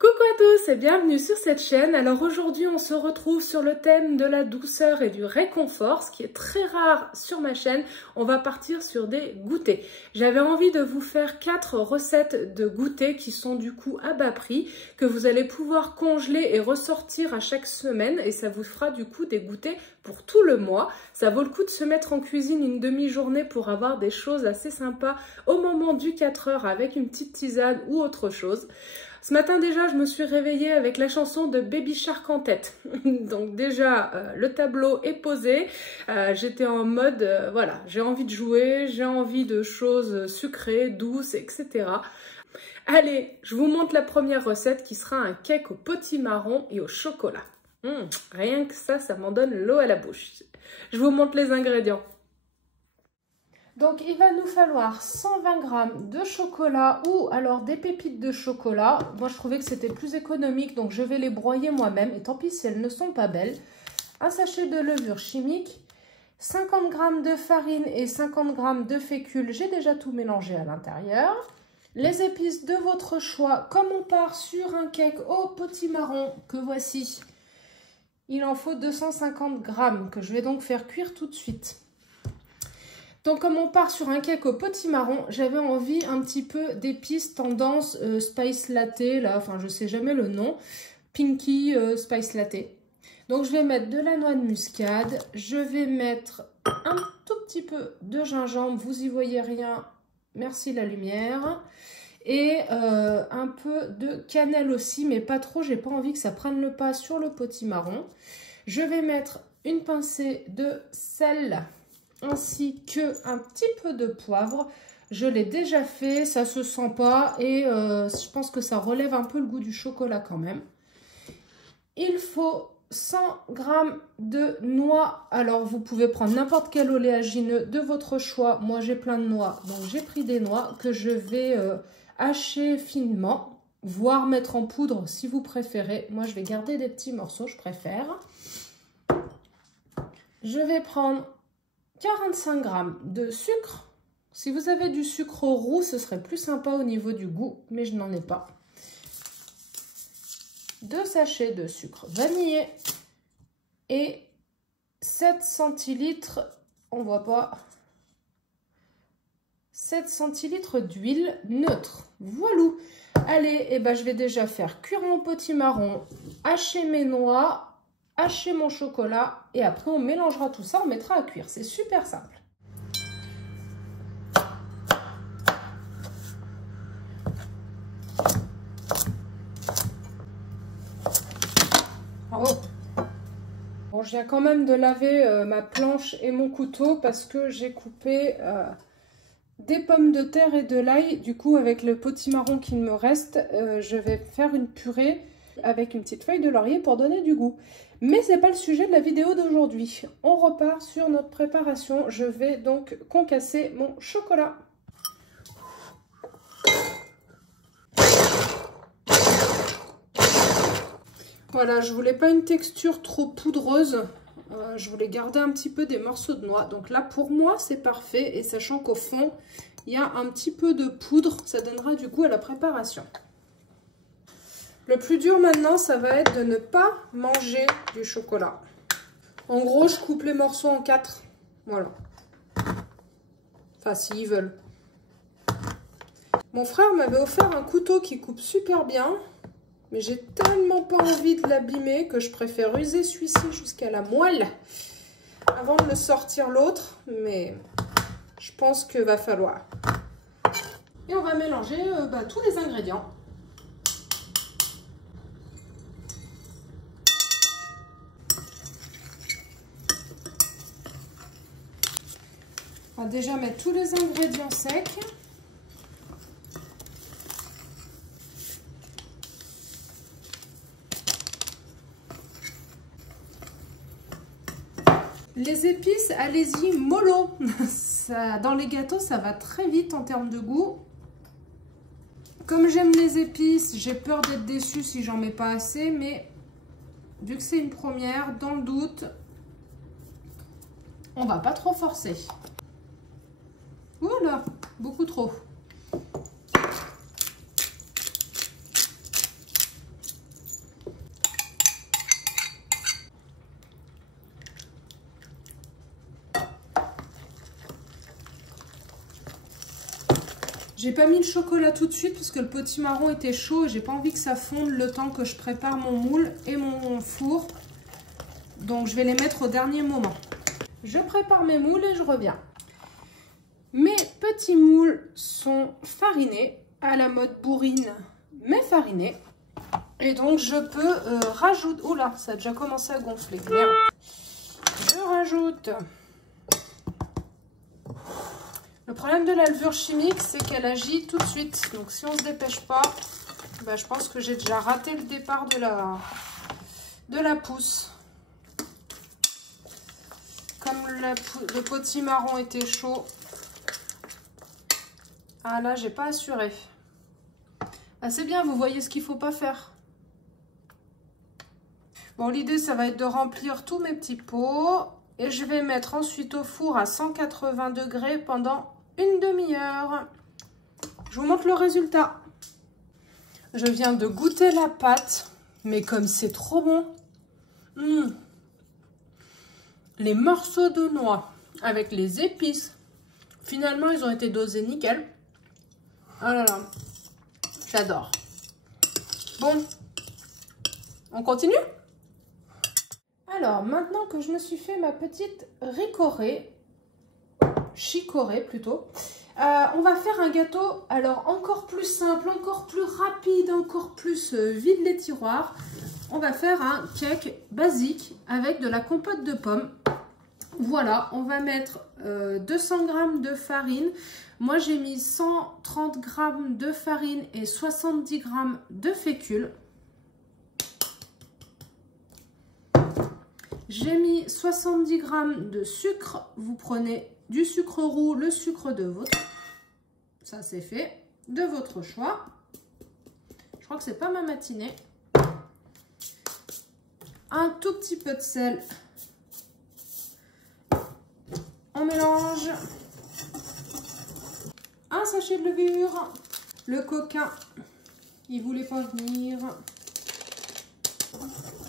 Coucou à tous et bienvenue sur cette chaîne. Alors aujourd'hui on se retrouve sur le thème de la douceur et du réconfort, ce qui est très rare sur ma chaîne. On va partir sur des goûters. J'avais envie de vous faire 4 recettes de goûters qui sont du coup à bas prix, que vous allez pouvoir congeler et ressortir à chaque semaine et ça vous fera du coup des goûters pour tout le mois. Ça vaut le coup de se mettre en cuisine une demi-journée pour avoir des choses assez sympas au moment du 4 heures avec une petite tisane ou autre chose. Ce matin déjà, je me suis réveillée avec la chanson de Baby Shark en tête. Donc déjà, le tableau est posé. J'étais en mode, voilà, j'ai envie de jouer, j'ai envie de choses sucrées, douces, etc. Allez, je vous montre la première recette qui sera un cake au potimarron et au chocolat. Rien que ça m'en donne l'eau à la bouche. Je vous montre les ingrédients. Donc il va nous falloir 120 g de chocolat ou alors des pépites de chocolat. Moi je trouvais que c'était plus économique donc je vais les broyer moi-même et tant pis si elles ne sont pas belles. Un sachet de levure chimique, 50 g de farine et 50 g de fécule. J'ai déjà tout mélangé à l'intérieur. Les épices de votre choix. Comme on part sur un cake au potimarron que voici, il en faut 250 g que je vais donc faire cuire tout de suite. Donc comme on part sur un cake au potimarron, j'avais envie un petit peu d'épices tendance spice latte, là, enfin je sais jamais le nom, pinky spice latte. Donc je vais mettre de la noix de muscade, je vais mettre un tout petit peu de gingembre, vous y voyez rien, merci la lumière. Et un peu de cannelle aussi, mais pas trop, j'ai pas envie que ça prenne le pas sur le potimarron. Je vais mettre une pincée de sel, ainsi que un petit peu de poivre. Je l'ai déjà fait, ça se sent pas et je pense que ça relève un peu le goût du chocolat quand même. Il faut 100 g de noix. Alors vous pouvez prendre n'importe quel oléagineux de votre choix. Moi j'ai plein de noix, donc j'ai pris des noix que je vais hacher finement, voire mettre en poudre si vous préférez. Moi je vais garder des petits morceaux, je préfère. Je vais prendre 45 g de sucre. Si vous avez du sucre roux, ce serait plus sympa au niveau du goût, mais je n'en ai pas. 2 sachets de sucre vanillé et 7 centilitres, on voit pas, 7 centilitres d'huile neutre. Voilà. Allez, et ben je vais déjà faire cuire mon potimarron, hacher mes noix, hacher mon chocolat et après on mélangera tout ça, on mettra à cuire. C'est super simple. Bravo. Bon, je viens quand même de laver ma planche et mon couteau parce que j'ai coupé des pommes de terre et de l'ail. Du coup, avec le potimarron qu'il me reste, je vais faire une purée avec une petite feuille de laurier pour donner du goût. Mais ce n'est pas le sujet de la vidéo d'aujourd'hui. On repart sur notre préparation. Je vais donc concasser mon chocolat. Voilà, je voulais pas une texture trop poudreuse. Je voulais garder un petit peu des morceaux de noix. Donc là, pour moi, c'est parfait. Et sachant qu'au fond, il y a un petit peu de poudre, ça donnera du goût à la préparation. Le plus dur maintenant, ça va être de ne pas manger du chocolat. En gros, je coupe les morceaux en 4. Voilà. Enfin, s'ils veulent. Mon frère m'avait offert un couteau qui coupe super bien. Mais j'ai tellement pas envie de l'abîmer que je préfère user celui-ci jusqu'à la moelle avant de me sortir l'autre. Mais je pense qu'il va falloir. Et on va mélanger tous les ingrédients. On va déjà mettre tous les ingrédients secs. Les épices, allez-y, mollo. Dans les gâteaux, ça va très vite en termes de goût. Comme j'aime les épices, j'ai peur d'être déçue si j'en mets pas assez. Mais vu que c'est une première, dans le doute, on va pas trop forcer. Voilà, beaucoup trop. J'ai pas mis le chocolat tout de suite parce que le potimarron était chaud et j'ai pas envie que ça fonde le temps que je prépare mon moule et mon four. Donc je vais les mettre au dernier moment. Je prépare mes moules et je reviens. Mes petits moules sont farinés à la mode bourrine, mais farinés. Et donc je peux rajouter... Oula, ça a déjà commencé à gonfler. Merde. Je rajoute... Le problème de la levure chimique, c'est qu'elle agit tout de suite. Donc si on ne se dépêche pas, bah, je pense que j'ai déjà raté le départ de la pousse. Comme le potimarron était chaud. Ah là, j'ai pas assuré. Ah, c'est bien, vous voyez ce qu'il ne faut pas faire. Bon, l'idée, ça va être de remplir tous mes petits pots. Et je vais mettre ensuite au four à 180 degrés pendant une demi-heure. Je vous montre le résultat. Je viens de goûter la pâte, mais comme c'est trop bon. Les morceaux de noix avec les épices, finalement, ils ont été dosés nickel. Oh là là, j'adore. Bon, on continue? Alors, maintenant que je me suis fait ma petite chicorée plutôt, on va faire un gâteau, alors encore plus simple, encore plus rapide, encore plus vide les tiroirs. On va faire un cake basique avec de la compote de pommes. Voilà, on va mettre 200 g de farine. Moi, j'ai mis 130 g de farine et 70 g de fécule. J'ai mis 70 g de sucre. Vous prenez du sucre roux, le sucre de votre... Ça, c'est fait. De votre choix. Je crois que c'est pas ma matinée. Un tout petit peu de sel. On mélange. Un sachet de levure. Le coquin, il voulait pas venir.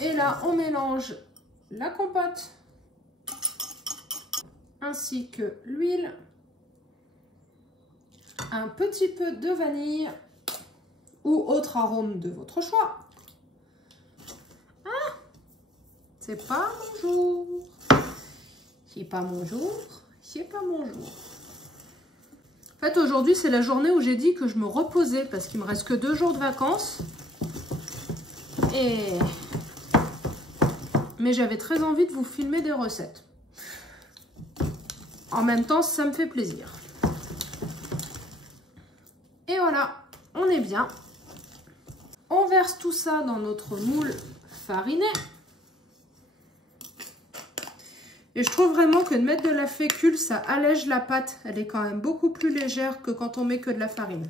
Et là, on mélange la compote ainsi que l'huile, un petit peu de vanille ou autre arôme de votre choix. Ah, c'est pas mon jour. C'est pas mon jour. C'est pas mon jour. En fait, aujourd'hui, c'est la journée où j'ai dit que je me reposais parce qu'il me reste que 2 jours de vacances. Mais j'avais très envie de vous filmer des recettes. En même temps, ça me fait plaisir. Et voilà, on est bien. On verse tout ça dans notre moule fariné. Et je trouve vraiment que de mettre de la fécule, ça allège la pâte. Elle est quand même beaucoup plus légère que quand on met que de la farine.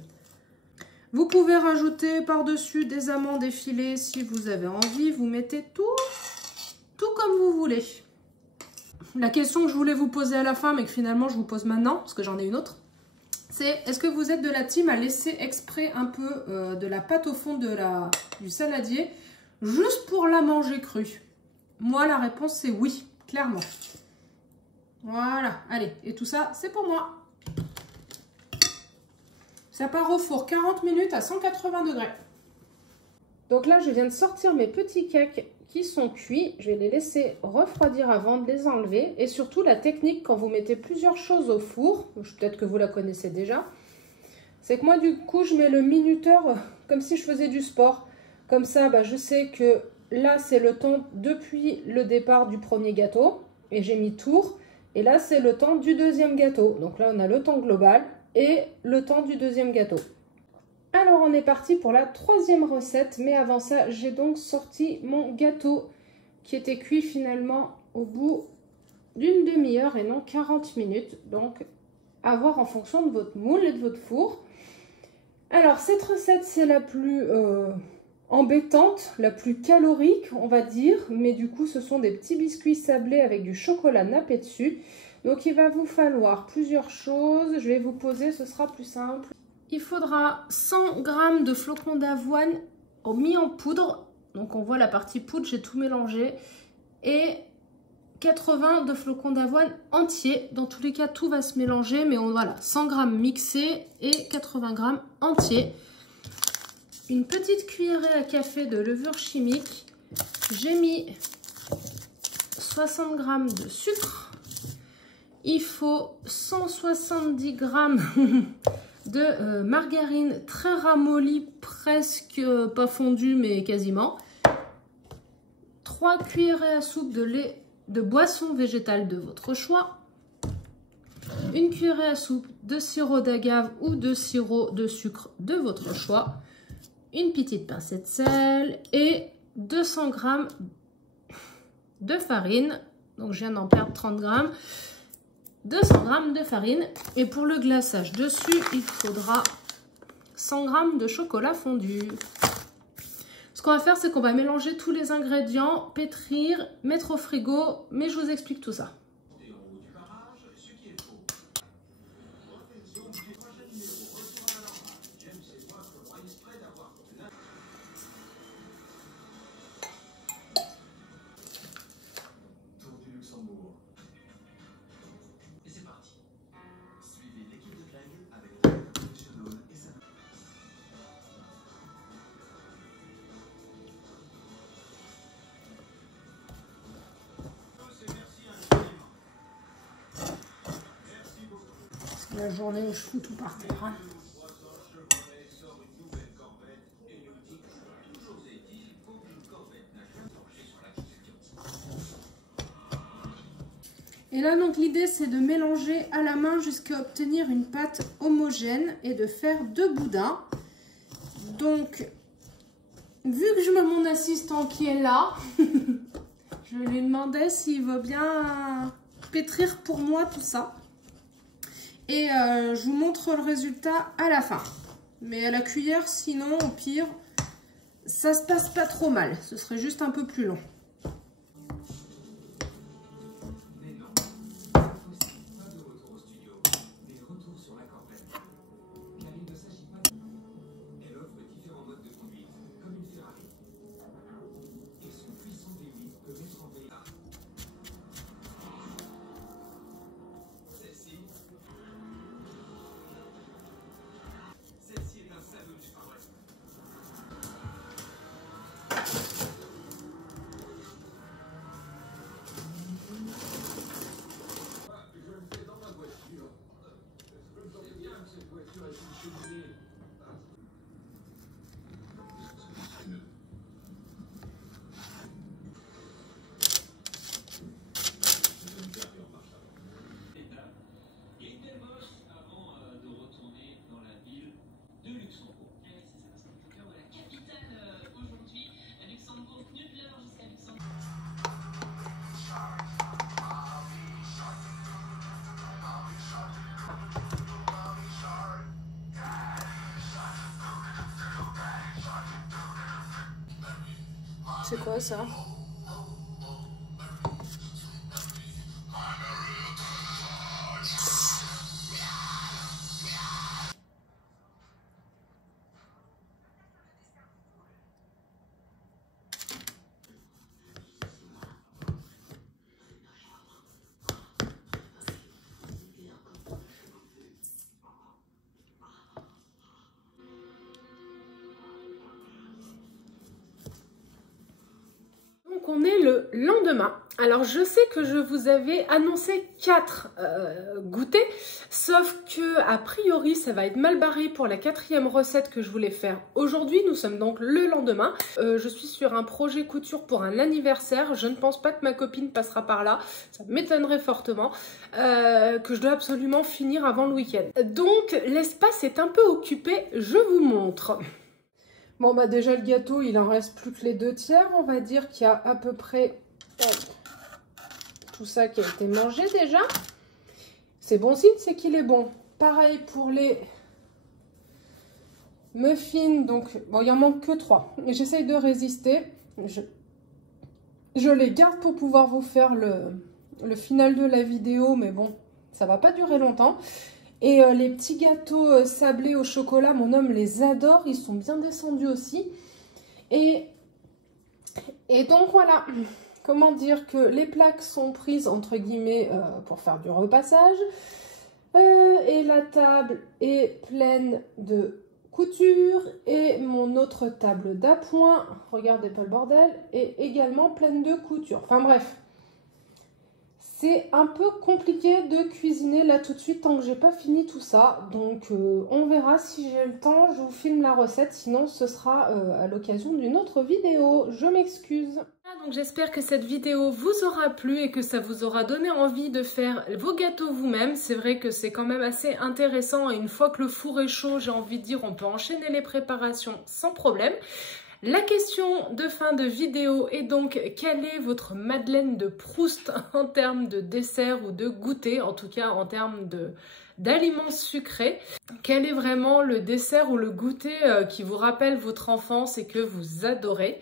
Vous pouvez rajouter par-dessus des amandes effilées si vous avez envie. Vous mettez tout comme vous voulez. La question que je voulais vous poser à la fin, mais que finalement je vous pose maintenant, parce que j'en ai une autre, c'est est-ce que vous êtes de la team à laisser exprès un peu de la pâte au fond du saladier, juste pour la manger crue? Moi, la réponse c'est oui, clairement. Voilà, allez, et tout ça, c'est pour moi. Ça part au four 40 minutes à 180 degrés. Donc là, je viens de sortir mes petits cakes qui sont cuits. Je vais les laisser refroidir avant de les enlever. Et surtout, la technique, quand vous mettez plusieurs choses au four, peut-être que vous la connaissez déjà, c'est que moi, du coup, je mets le minuteur comme si je faisais du sport. Comme ça, bah, je sais que là, c'est le temps depuis le départ du premier gâteau. Et j'ai mis tour. Et là, c'est le temps du deuxième gâteau. Donc là, on a le temps global et le temps du deuxième gâteau. Alors, on est parti pour la troisième recette. Mais avant ça, j'ai donc sorti mon gâteau qui était cuit finalement au bout d'une demi-heure et non 40 minutes. Donc, à voir en fonction de votre moule et de votre four. Alors, cette recette, c'est la plus embêtante, la plus calorique, on va dire. Mais du coup, ce sont des petits biscuits sablés avec du chocolat nappé dessus. Donc, il va vous falloir plusieurs choses. Je vais vous poser, ce sera plus simple. Il faudra 100 g de flocons d'avoine mis en poudre. Donc, on voit la partie poudre, j'ai tout mélangé. Et 80 de flocons d'avoine entiers. Dans tous les cas, tout va se mélanger, mais voilà, 100 g mixés et 80 g entiers. Une petite cuillerée à café de levure chimique. J'ai mis 60 g de sucre. Il faut 170 g de margarine très ramollie, presque pas fondue, mais quasiment. 3 cuillerées à soupe de lait de boisson végétale de votre choix. Une cuillerée à soupe de sirop d'agave ou de sirop de sucre de votre choix. Une petite pincée de sel et 200 g de farine. Donc je viens d'en perdre 30 g. 200 g de farine. Et pour le glaçage dessus, il faudra 100 g de chocolat fondu. Ce qu'on va faire, c'est qu'on va mélanger tous les ingrédients, pétrir, mettre au frigo, mais je vous explique tout ça. La journée où je fous tout par terre. Hein. Et là donc l'idée c'est de mélanger à la main jusqu'à obtenir une pâte homogène et de faire 2 boudins. Donc vu que je me mon assistant qui est là, je lui demandais s'il veut bien pétrir pour moi tout ça. Et je vous montre le résultat à la fin. Mais à la cuillère, sinon, au pire, ça se passe pas trop mal. Ce serait juste un peu plus long. C'est quoi ça? On est le lendemain. Alors je sais que je vous avais annoncé 4 goûters, sauf que a priori ça va être mal barré pour la 4e recette que je voulais faire aujourd'hui. Nous sommes donc le lendemain. Je suis sur un projet couture pour un anniversaire. Je ne pense pas que ma copine passera par là. Ça m'étonnerait fortement. Que je dois absolument finir avant le week-end. Donc l'espace est un peu occupé. Je vous montre. Bon bah déjà le gâteau il en reste plus que les 2/3, on va dire qu'il y a à peu près tout ça qui a été mangé déjà. C'est bon signe, c'est qu'il est bon. Pareil pour les muffins, donc bon il en manque que 3. J'essaye de résister. Je les garde pour pouvoir vous faire le final de la vidéo, mais bon ça va pas durer longtemps. Et les petits gâteaux sablés au chocolat, mon homme les adore, ils sont bien descendus aussi. Et donc voilà, comment dire, que les plaques sont prises entre guillemets pour faire du repassage. Et la table est pleine de couture et mon autre table d'appoint, regardez pas le bordel, est également pleine de couture. Enfin bref, c'est un peu compliqué de cuisiner là tout de suite tant que j'ai pas fini tout ça. Donc on verra si j'ai le temps, je vous filme la recette, sinon ce sera à l'occasion d'une autre vidéo. Je m'excuse. Donc j'espère que cette vidéo vous aura plu et que ça vous aura donné envie de faire vos gâteaux vous-même. C'est vrai que c'est quand même assez intéressant et une fois que le four est chaud, j'ai envie de dire, on peut enchaîner les préparations sans problème. La question de fin de vidéo est donc, quelle est votre Madeleine de Proust en termes de dessert ou de goûter, en tout cas en termes d'aliments sucrés? Quel est vraiment le dessert ou le goûter qui vous rappelle votre enfance et que vous adorez?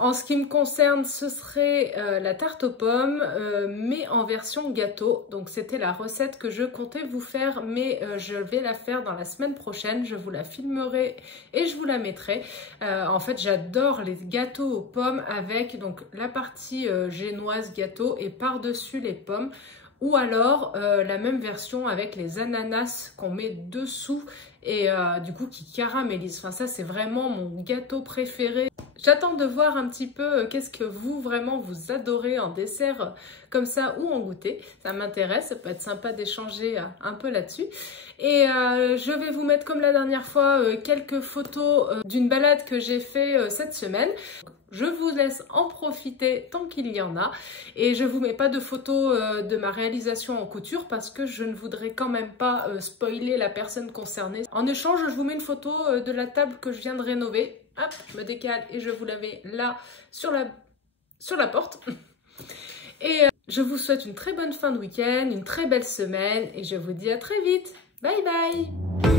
En ce qui me concerne, ce serait la tarte aux pommes, mais en version gâteau. Donc c'était la recette que je comptais vous faire, mais je vais la faire dans la semaine prochaine. Je vous la filmerai et je vous la mettrai. En fait, j'adore les gâteaux aux pommes avec donc la partie génoise gâteau et par-dessus les pommes. Ou alors la même version avec les ananas qu'on met dessous et du coup qui caramélise. Enfin ça c'est vraiment mon gâteau préféré. J'attends de voir un petit peu qu'est-ce que vous vraiment vous adorez en dessert comme ça ou en goûter. Ça m'intéresse, ça peut être sympa d'échanger un peu là-dessus. Et je vais vous mettre comme la dernière fois quelques photos d'une balade que j'ai fait cette semaine. Je vous laisse en profiter tant qu'il y en a et je vous mets pas de photos de ma réalisation en couture parce que je ne voudrais quand même pas spoiler la personne concernée. En échange, je vous mets une photo de la table que je viens de rénover. Hop, je me décale et je vous la mets là sur la porte. Et je vous souhaite une très bonne fin de week-end, une très belle semaine et je vous dis à très vite. Bye bye!